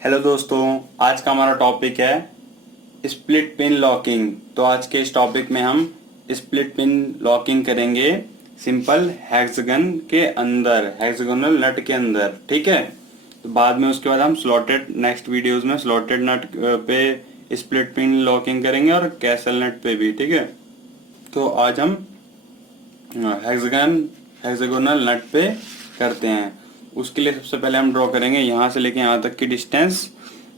Hello दोस्तों, आज का हमारा टॉपिक है स्प्लिट पिन लॉकिंग। तो आज के इस टॉपिक में हम स्प्लिट पिन लॉकिंग करेंगे सिंपल हेक्सागन के अंदर, हेक्सागोनल नट के अंदर। ठीक है, तो बाद में उसके बाद हम स्लॉटेड, नेक्स्ट वीडियोस में स्लॉटेड नट पे स्प्लिट पिन लॉकिंग करेंगे और कैसल नट पे भी। ठीक है, तो आज हम हेक्सागोनल नट पे करते हैं। उसके लिए सबसे पहले हम ड्रॉ करेंगे यहाँ से लेके यहाँ तक की डिस्टेंस।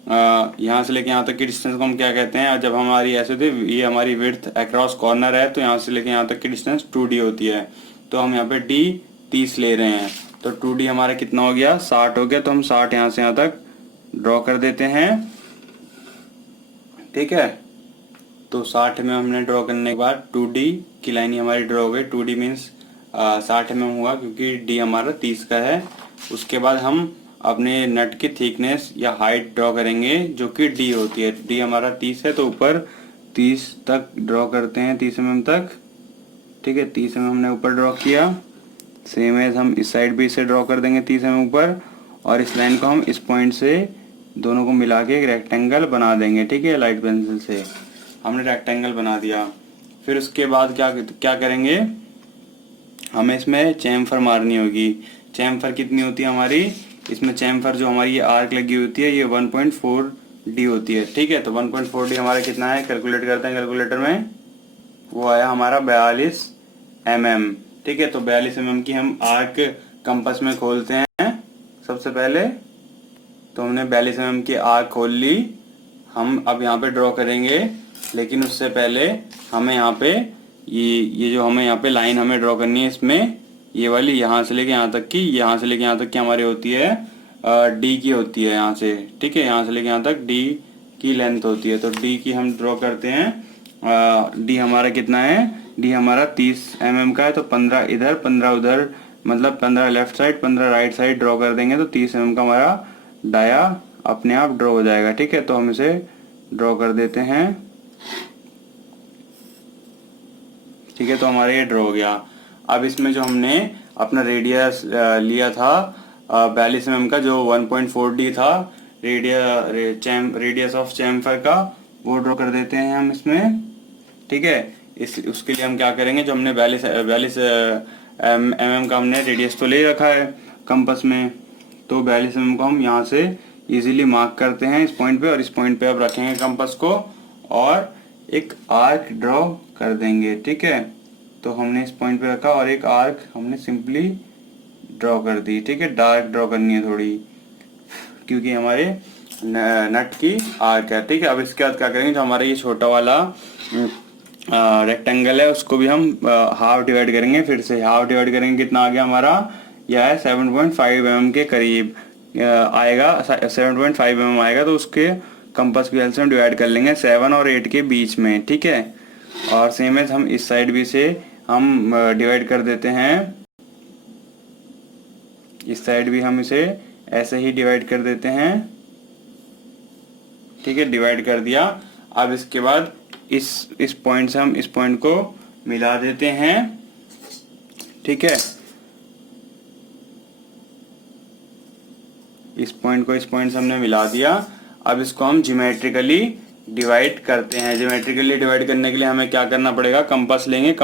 यहाँ से लेके यहाँ तक की डिस्टेंस को हम क्या कहते हैं, जब हमारी ऐसे थे, ये हमारी विड्थ अक्रॉस कॉर्नर है, तो यहाँ से लेके यहाँ तक की डिस्टेंस 2d होती है। तो हम यहाँ पे d 30 ले रहे हैं, तो 2d हमारा कितना हो गया, 60 हो गया। तो हम 60 यहाँ से यहाँ तक ड्रॉ कर देते हैं। ठीक है, तो 60 में हमने ड्रॉ करने के बाद 2d की लाइन हमारी ड्रॉ हो गई। 2d मीन्स 60 में हुआ, क्योंकि d हमारा 30 का है। उसके बाद हम अपने नट की थिकनेस या हाइट ड्रॉ करेंगे, जो कि d होती है। d हमारा 30 है, तो ऊपर 30 तक ड्रॉ करते हैं, 30 mm तक। ठीक है, 30 mm हमने ऊपर ड्रॉ किया। सेम एज हम इस साइड भी इसे ड्रॉ कर देंगे 30 mm ऊपर, और इस लाइन को हम इस पॉइंट से दोनों को मिला के एक रेक्टेंगल बना देंगे। ठीक है, लाइट पेंसिल से हमने रेक्टेंगल बना दिया। फिर उसके बाद क्या क्या करेंगे, हमें इसमें चैम्फर मारनी होगी। चैम्फर कितनी होती है हमारी, इसमें चैम्फर जो हमारी ये आर्क लगी होती है, ये 1.4d होती है। ठीक है, तो 1.4d हमारा कितना है, कैलकुलेट करते हैं कैलकुलेटर में। वो आया हमारा 42 mm। ठीक है, तो 42 mm की हम आर्क कंपास में खोलते हैं सबसे पहले। तो हमने 42 mm की आर्क खोल ली। हम अब यहाँ पे ड्रॉ करेंगे, लेकिन उससे पहले हमें यहाँ पे ये जो हमें यहाँ पे लाइन हमें ड्रॉ करनी है, इसमें ये वाली यहाँ से लेके यहाँ तक की, यहाँ से लेके यहाँ तक की हमारी होती है डी की होती है यहाँ से। ठीक है, यहाँ से लेके यहाँ तक डी की लेंथ होती है, तो डी की हम ड्रॉ करते हैं। डी हमारा कितना है, डी हमारा 30 mm का है, तो 15 इधर 15 उधर, मतलब 15 left side 15 right side draw कर देंगे, तो 30 mm का हमारा डाया अपने आप ड्रॉ हो जाएगा। ठीक है, तो हम इसे ड्रॉ कर देते हैं। ठीक है, तो हमारा ये ड्रॉ हो गया। अब इसमें जो हमने अपना रेडियस लिया था 42 mm का, जो 1.4d था रेडियस ऑफ चैम्फर का, वो ड्रॉ कर देते हैं हम इसमें। ठीक है, उसके लिए हम क्या करेंगे, जो हमने 42 mm का हमने रेडियस तो ले रखा है कंपास में, तो 42 mm को हम यहाँ से इजीली मार्क करते हैं इस पॉइंट पे, और इस पॉइंट पे अब रखेंगे कंपास को और एक आर्क ड्रॉ कर देंगे। ठीक है, तो हमने इस पॉइंट पे रखा और एक आर्क हमने सिंपली ड्रॉ कर दी। ठीक है, डार्क ड्रॉ करनी है थोड़ी, क्योंकि हमारे नट की आर्क है। ठीक है, अब इसके बाद क्या करेंगे, जो हमारा ये छोटा वाला रेक्टेंगल है, उसको भी हम हाफ डिवाइड करेंगे। फिर से हाफ डिवाइड करेंगे, कितना आ गया हमारा, यह है 7.5 mm के करीब आएगा, 7.5 mm आएगा। तो उसके कंपास की हेल्प से हम डिवाइड कर लेंगे 7 और 8 के बीच में। ठीक है, और सेम एज हम इस साइड भी से हम डिवाइड कर देते हैं, इस साइड भी हम इसे ऐसे ही डिवाइड कर देते हैं। ठीक है, डिवाइड कर दिया। अब इसके बाद इस पॉइंट से हम इस पॉइंट को मिला देते हैं। ठीक है, इस पॉइंट को इस पॉइंट से हमने मिला दिया। अब इसको हम ज्योमेट्रिकली डिवाइड करते हैं। ज्योमेट्रिकली डिवाइड करने के लिए हमें क्या करना पड़ेगा, कंपास लेंगे,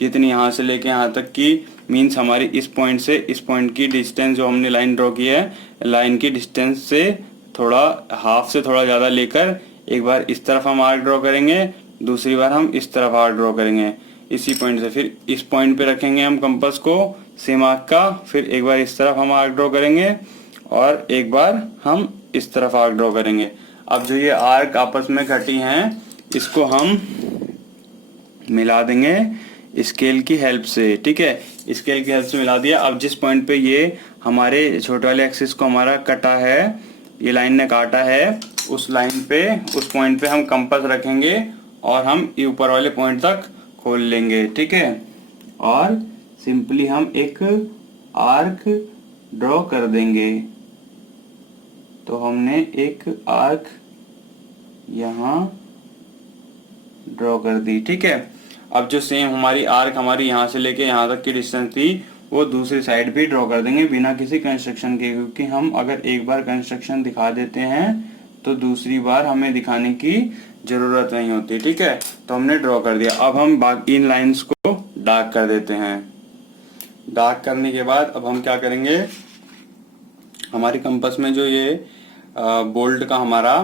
जितनी यहाँ से लेके यहाँ तक की, मीन्स हमारी इस पॉइंट से इस पॉइंट की डिस्टेंस जो हमने लाइन ड्रॉ की है, लाइन की डिस्टेंस से थोड़ा हाफ से थोड़ा ज़्यादा लेकर एक बार इस तरफ हम आर्क ड्रॉ करेंगे, दूसरी बार हम इस तरफ आर्क ड्रॉ करेंगे इसी पॉइंट से। फिर इस पॉइंट पे रखेंगे हम कंपास को सेम आर्क का, फिर एक बार इस तरफ हम आर्क ड्रॉ करेंगे और एक बार हम इस तरफ आर्क ड्रॉ करेंगे। अब जो ये आर्क आपस में कटी हैं, इसको हम मिला देंगे स्केल की हेल्प से। ठीक है, स्केल की हेल्प से मिला दिया। अब जिस पॉइंट पे ये हमारे छोटे वाले एक्सिस को हमारा कटा है, ये लाइन ने काटा है, उस लाइन पे, उस पॉइंट पे हम कंपास रखेंगे और हम ये ऊपर वाले पॉइंट तक खोल लेंगे। ठीक है, और सिंपली हम एक आर्क ड्रॉ कर देंगे। तो हमने एक आर्क यहाँ ड्रॉ कर दी। ठीक है, अब जो सेम हमारी आर्क हमारी यहाँ से लेके यहाँ तक की डिस्टेंस थी, वो दूसरी साइड भी ड्रॉ कर देंगे बिना किसी कंस्ट्रक्शन के, क्योंकि हम अगर एक बार कंस्ट्रक्शन दिखा देते हैं तो दूसरी बार हमें दिखाने की जरूरत नहीं होती। ठीक है, तो हमने ड्रॉ कर दिया। अब हम बाकी इन लाइंस को डार्क कर देते हैं। डार्क करने के बाद अब हम क्या करेंगे, हमारी कंपास में जो ये बोल्ट का हमारा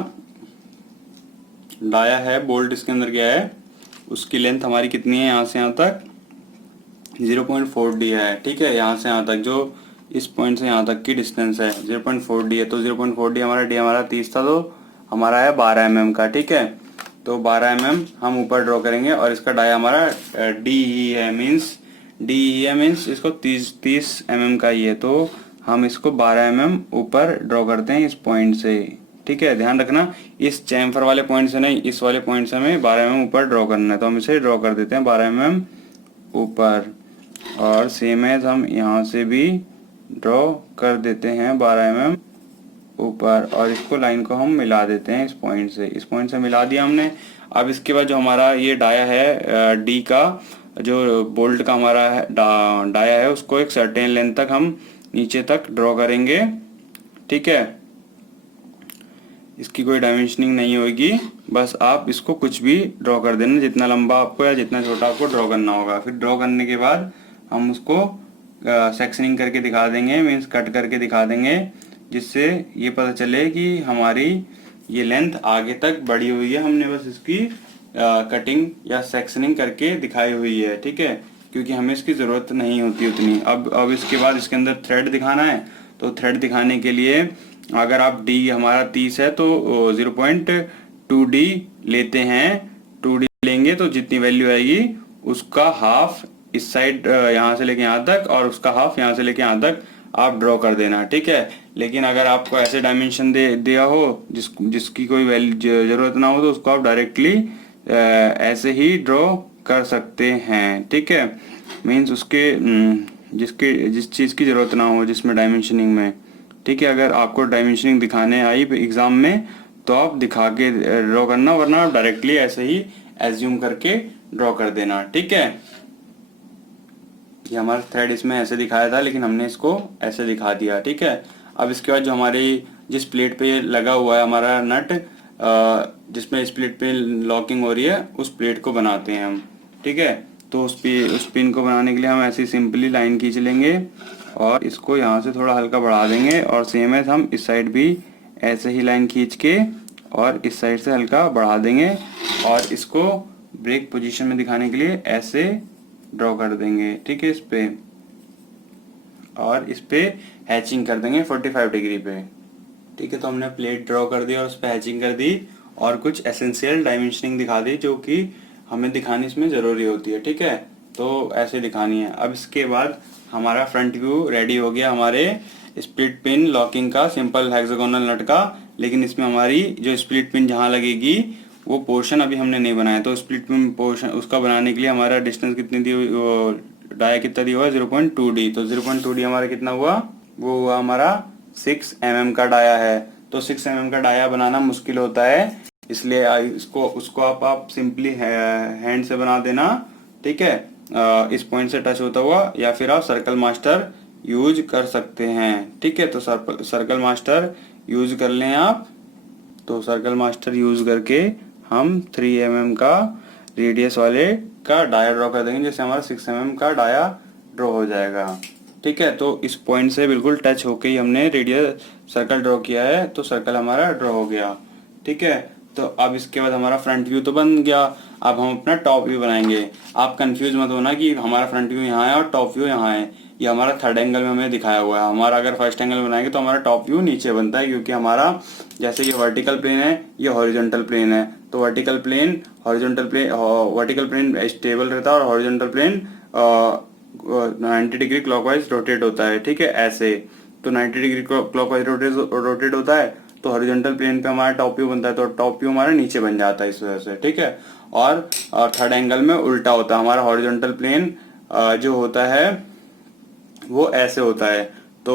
डाया है, बोल्ट इसके अंदर गया है, उसकी लेंथ हमारी कितनी है, यहाँ से यहाँ तक 0.4 डी है। ठीक है, यहाँ से यहाँ तक जो इस पॉइंट से यहाँ तक की डिस्टेंस है 0.4 डी है। तो 0.4 डी हमारा 30 था, तो हमारा है 12 mm का। ठीक है, तो 12 mm हम ऊपर ड्रॉ करेंगे और इसका डाया हमारा डी ही है, मीन्स इसको 30 mm का ही है, तो हम इसको 12 mm ऊपर ड्रॉ करते हैं इस पॉइंट से। ठीक है, ध्यान रखना इस चैम्फर वाले पॉइंट से नहीं, इस वाले पॉइंट से हमें 12 mm ऊपर ड्रॉ करना है, तो हम इसे ड्रॉ कर देते हैं 12 mm ऊपर। और सेम एज हम यहाँ से भी ड्रॉ कर देते हैं 12 mm ऊपर, और इसको लाइन को हम मिला देते हैं इस पॉइंट से मिला दिया हमने। अब इसके बाद जो हमारा ये डाया है डी का, जो बोल्ट का हमारा है डाया है, उसको एक सर्टेन लेंथ तक हम नीचे तक ड्रॉ करेंगे। ठीक है, इसकी कोई डायमेंशनिंग नहीं होगी, बस आप इसको कुछ भी ड्रॉ कर देना, जितना लंबा आपको या जितना छोटा आपको ड्रॉ करना होगा। फिर ड्रॉ करने के बाद हम उसको सेक्शनिंग करके दिखा देंगे, मीन्स कट करके दिखा देंगे, जिससे ये पता चले कि हमारी ये लेंथ आगे तक बढ़ी हुई है, हमने बस इसकी कटिंग या सेक्शनिंग करके दिखाई हुई है। ठीक है, क्योंकि हमें इसकी ज़रूरत नहीं होती उतनी। अब इसके बाद इसके अंदर थ्रेड दिखाना है, तो थ्रेड दिखाने के लिए अगर आप डी हमारा 30 है तो 0.2 डी लेते हैं। 2 डी लेंगे तो जितनी वैल्यू आएगी उसका हाफ इस साइड यहाँ से लेके यहाँ तक, और उसका हाफ यहाँ से लेके यहाँ तक आप ड्रॉ कर देना। ठीक है, लेकिन अगर आपको ऐसे डायमेंशन दिया हो जिसकी कोई वैल्यू जरूरत ना हो, तो उसको आप डायरेक्टली ऐसे ही ड्रॉ कर सकते हैं। ठीक है, मीन्स उसके जिस चीज़ की ज़रूरत ना हो जिसमें डायमेंशनिंग में। ठीक है, अगर आपको डायमेंशनिंग दिखाने आई एग्जाम में तो आप दिखा के ड्रॉ करना, वरना आप डायरेक्टली ऐसे ही एज्यूम करके ड्रॉ कर देना। ठीक है, ये हमारा थ्रेड इसमें ऐसे दिखाया था, लेकिन हमने इसको ऐसे दिखा दिया। ठीक है, अब इसके बाद जो हमारी जिस प्लेट पे लगा हुआ है हमारा नट, जिसमें स्प्लिट पे लॉकिंग हो रही है, उस प्लेट को बनाते हैं हम। ठीक है, तो उस पिन को बनाने के लिए हम ऐसी सिंपली लाइन खींच लेंगे और इसको यहाँ से थोड़ा हल्का बढ़ा देंगे, और सेम है हम इस साइड भी ऐसे ही लाइन खींच के और इस साइड से हल्का बढ़ा देंगे, और इसको ब्रेक पोजीशन में दिखाने के लिए ऐसे ड्रॉ कर देंगे। ठीक है, इस पे, और इस पे हैचिंग कर देंगे 45 डिग्री पे। ठीक है, तो हमने प्लेट ड्रॉ कर दी और उस पर हैचिंग कर दी और कुछ एसेंशियल डायमेंशनिंग दिखा दी जो कि हमें दिखानी इसमें ज़रूरी होती है। ठीक है, तो ऐसे दिखानी है। अब इसके बाद हमारा फ्रंट व्यू रेडी हो गया हमारे स्प्लिट पिन लॉकिंग का, सिंपल हेक्सागोनल नट का। लेकिन इसमें हमारी जो स्प्लिट पिन जहाँ लगेगी वो पोर्शन अभी हमने नहीं बनाया, तो स्प्लिट पिन पोर्शन उसका बनाने के लिए हमारा डिस्टेंस कितनी दी हुई, डाया कितना दिया हुआ है 0.2 डी। तो 0.2 डी हमारा कितना हुआ, वो हुआ हमारा 6 mm का डाया है। तो 6 mm का डाया बनाना मुश्किल होता है, इसलिए उसको आप सिंपली हैंड से बना देना। ठीक है, इस पॉइंट से टच होता हुआ, या फिर आप सर्कल मास्टर यूज कर सकते हैं। ठीक है, तो सर्कल मास्टर यूज कर लें आप। तो सर्कल मास्टर यूज करके हम 3 mm का रेडियस वाले का डाया ड्रॉ कर देंगे, जैसे हमारा 6 mm का डाया ड्रॉ हो जाएगा। ठीक है, तो इस पॉइंट से बिल्कुल टच होके ही हमने रेडियस सर्कल ड्रॉ किया है, तो सर्कल हमारा ड्रॉ हो गया। ठीक है, तो अब इसके बाद हमारा फ्रंट व्यू तो बन गया, अब हम अपना टॉप व्यू बनाएंगे। आप कंफ्यूज मत होना कि हमारा फ्रंट व्यू यहाँ है और टॉप व्यू यहाँ है, ये हमारा थर्ड एंगल में हमें दिखाया हुआ है। हमारा अगर फर्स्ट एंगल बनाएंगे तो हमारा टॉप व्यू नीचे बनता है, क्योंकि हमारा जैसे ये वर्टिकल प्लेन है, ये हॉरिजॉन्टल प्लेन है, तो vertical plane vertical plane stable रहता है और horizontal plane 90 degree clockwise rotate होता है। ठीक है, ऐसे तो 90 डिग्री क्लॉकवाइज रोटेट होता है, तो हॉरिजॉन्टल प्लेन पे हमारा टॉप व्यू बनता है, तो टॉप व्यू हमारा नीचे बन जाता है इस वजह से। ठीक है, और थर्ड एंगल में उल्टा होता है, हमारा हॉरिजॉन्टल प्लेन जो होता है वो ऐसे होता है, तो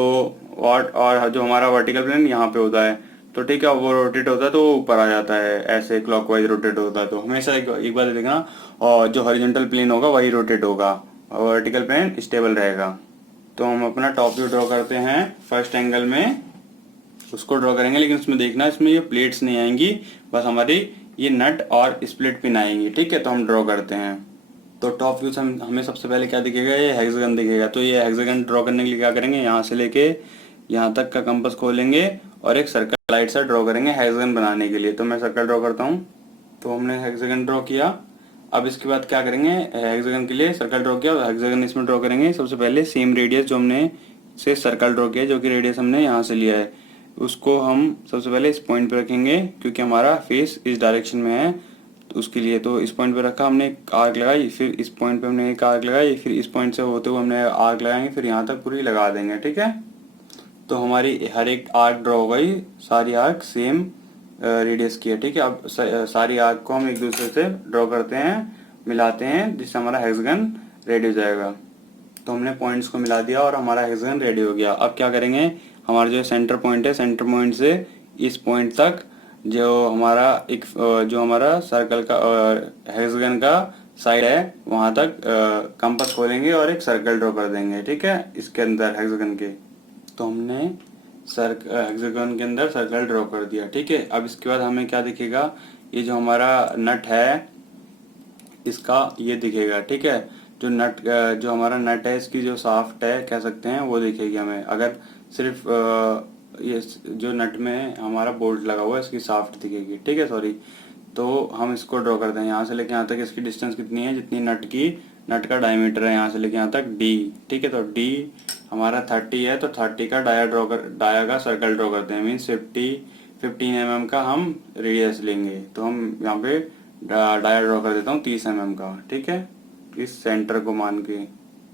और जो हमारा वर्टिकल प्लेन यहाँ पे होता है, तो ठीक है, वो रोटेट होता है तो वो ऊपर आ जाता है, ऐसे क्लॉकवाइज रोटेट होता है। तो हमेशा एक बार देखना, और जो हॉरिजॉन्टल प्लेन होगा वही रोटेट होगा और वर्टिकल प्लेन स्टेबल रहेगा। तो हम अपना टॉप व्यू ड्रॉ करते हैं फर्स्ट एंगल में, उसको ड्रॉ करेंगे। लेकिन उसमें देखना इसमें ये प्लेट्स नहीं आएंगी, बस हमारी ये नट और स्प्लिट पिन आएंगी। ठीक है, तो हम ड्रॉ करते हैं। तो टॉप व्यू से हमें सबसे पहले क्या दिखेगा, ये हेक्सागन दिखेगा। तो ये हेक्सागन ड्रॉ करने के लिए क्या करेंगे, यहाँ से लेके यहाँ तक का कंपास खोलेंगे और एक सर्कल लाइट सा ड्रॉ करेंगे हेक्सागन बनाने के लिए। तो मैं सर्कल ड्रॉ करता हूँ। तो हमने हेक्सागन ड्रॉ किया। अब इसके बाद क्या करेंगे, हेक्सागन के लिए सर्कल ड्रॉ किया, हेक्सागन इसमें ड्रॉ करेंगे। सबसे पहले सेम रेडियस जो हमने से सर्कल ड्रॉ किया, जो कि रेडियस हमने यहाँ से लिया है, उसको हम सबसे पहले इस पॉइंट पे रखेंगे, क्योंकि हमारा फेस इस डायरेक्शन में है। तो उसके लिए तो इस पॉइंट पे रखा, हमने एक आर्क लगाई, फिर इस पॉइंट पे हमने एक आर्क लगाई, फिर इस पॉइंट से होते हुए हमने आर्क लगाएंगे, फिर यहाँ तक पूरी लगा देंगे। ठीक है, तो हमारी हर एक आर्क ड्रॉ हो गई, सारी आर्क सेम रेडियस की है। ठीक है, अब सारी आर्क को हम एक दूसरे से ड्रॉ करते हैं, मिलाते हैं, जिससे हमारा हेक्सागन रेडी हो जाएगा। तो हमने पॉइंट्स को मिला दिया और हमारा हेक्सागन रेडी हो गया। अब क्या करेंगे, हमारा जो सेंटर पॉइंट है, सेंटर पॉइंट से इस पॉइंट तक जो हमारा सर्कल का हेक्सागन का साइड है, वहां तक कंपास खोलेंगे और एक सर्कल ड्रॉ कर देंगे। ठीक है, इसके अंदर हेक्सागन के। तो हमने हेक्सागन के अंदर सर्कल ड्रॉ कर दिया। ठीक है, अब इसके बाद हमें क्या दिखेगा, ये जो हमारा नट है इसका ये दिखेगा। ठीक है, जो हमारा नट है, इसकी जो साफ्ट है कह सकते हैं, वो दिखेगी हमें। अगर सिर्फ ये जो नट में हमारा बोल्ट लगा हुआ है, इसकी साफ्ट दिखेगी। ठीक है, सॉरी। तो हम इसको ड्रॉ करते हैं, यहाँ से लेके यहाँ तक इसकी डिस्टेंस कितनी है, जितनी नट का डायमीटर है, यहाँ से लेके यहाँ तक डी। ठीक है, तो डी हमारा 30 है, तो 30 का डाया का सर्कल ड्रॉ करते हैं। मीन्स 15 mm का हम रेडियस लेंगे। तो हम यहाँ पे डाया ड्रॉ कर देता हूँ 30 mm का। ठीक है, इस सेंटर को मान के,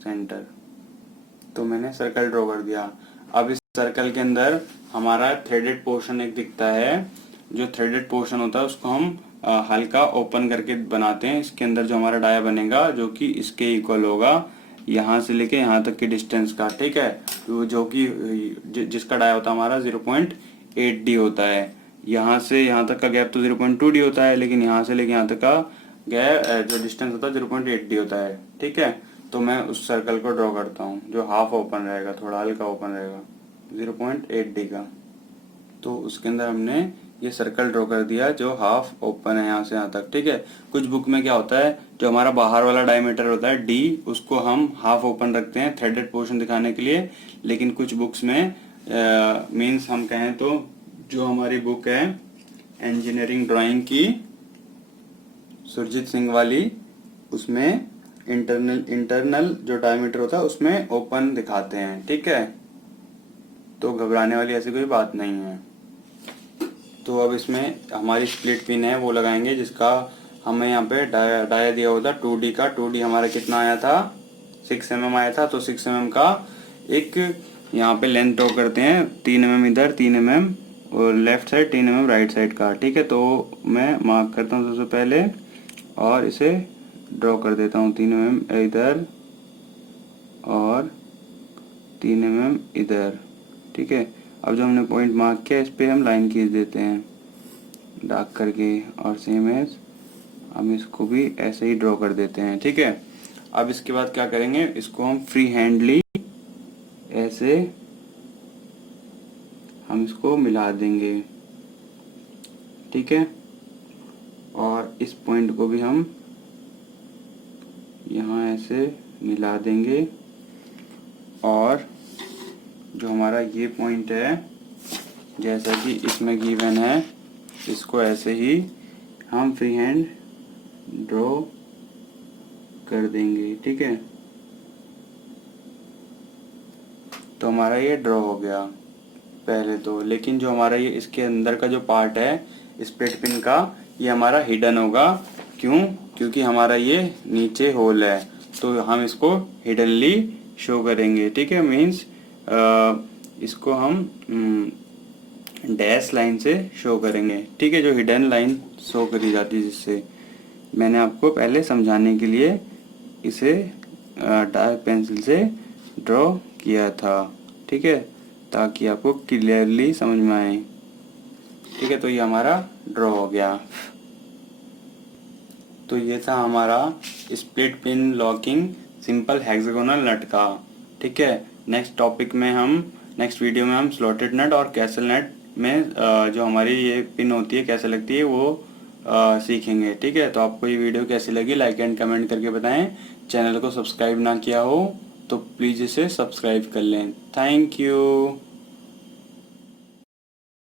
सेंटर। तो मैंने सर्कल ड्रॉ कर दिया। अब इस सर्कल के अंदर हमारा थ्रेडेड पोर्शन एक दिखता है। जो थ्रेडेड पोर्शन होता है उसको हम हल्का ओपन करके बनाते हैं। इसके अंदर जो हमारा डाया बनेगा, जो कि इसके इक्वल होगा, यहाँ से लेके यहाँ तक की डिस्टेंस का। ठीक है, तो जो कि जिसका डाया होता है हमारा 0.8D होता है। यहाँ से यहाँ तक का गैप तो 0.2D होता है, लेकिन यहाँ से लेके यहाँ तक का गैप जो डिस्टेंस होता है 0.8D होता है। ठीक है, तो मैं उस सर्कल को ड्रॉ करता हूँ, जो हाफ ओपन रहेगा, थोड़ा हल्का ओपन रहेगा, 0.8D का। तो उसके अंदर हमने ये सर्कल ड्रॉ कर दिया, जो हाफ ओपन है यहाँ से यहाँ तक। ठीक है, कुछ बुक में क्या होता है, जो हमारा बाहर वाला डायमीटर होता है डी, उसको हम हाफ ओपन रखते हैं थ्रेडेड पोर्शन दिखाने के लिए। लेकिन कुछ बुक्स में मीन्स हम कहें तो, जो हमारी बुक है इंजीनियरिंग ड्राइंग की, सुरजीत सिंह वाली, उसमें इंटरनल जो डायमीटर होता है उसमें ओपन दिखाते हैं। ठीक है, तो घबराने वाली ऐसी कोई बात नहीं है। तो अब इसमें हमारी स्प्लिट पिन है वो लगाएंगे, जिसका हमें यहाँ पे डाया दिया होता 2D का। 2D हमारा कितना आया था, 6 mm आया था। तो 6 mm का एक यहाँ पे लेंथ ड्रॉ करते हैं, 3 mm इधर, 3 mm और left side, 3 mm right side का। ठीक है, तो मैं मार्क करता हूँ सबसे पहले और इसे ड्रॉ कर देता हूँ, 3 mm इधर और 3 mm इधर। ठीक है, अब जो हमने पॉइंट मार्क किया, इस पे हम लाइन खींच देते हैं डार्क करके, और सेम एज हम इसको भी ऐसे ही ड्रॉ कर देते हैं। ठीक है, अब इसके बाद क्या करेंगे, इसको हम फ्री हैंडली ऐसे हम इसको मिला देंगे। ठीक है, और इस पॉइंट को भी हम यहाँ ऐसे मिला देंगे, और जो हमारा ये पॉइंट है, जैसा कि इसमें गिवन है, इसको ऐसे ही हम फ्री हैंड ड्रॉ कर देंगे। ठीक है, तो हमारा ये ड्रॉ हो गया पहले तो। लेकिन जो हमारा ये इसके अंदर का जो पार्ट है स्प्लिट पिन का, ये हमारा हिडन होगा। क्यों, क्योंकि हमारा ये नीचे होल है, तो हम इसको हिडनली शो करेंगे। ठीक है, मीन्स इसको हम डैश लाइन से शो करेंगे। ठीक है, जो हिडन लाइन शो करी जाती है, जिससे मैंने आपको पहले समझाने के लिए इसे डार्क पेंसिल से ड्रॉ किया था। ठीक है, ताकि आपको क्लियरली समझ में आए। ठीक है, तो ये हमारा ड्रॉ हो गया। तो ये था हमारा split pin locking simple hexagonal nut का। ठीक है, नेक्स्ट टॉपिक में हम नेक्स्ट वीडियो में हम स्लॉटेड नट और कैसल नट में जो हमारी ये पिन होती है कैसे लगती है वो सीखेंगे। ठीक है, तो आपको ये वीडियो कैसी लगी लाइक एंड कमेंट करके बताएं। चैनल को सब्सक्राइब ना किया हो तो प्लीज़ इसे सब्सक्राइब कर लें। Thank you.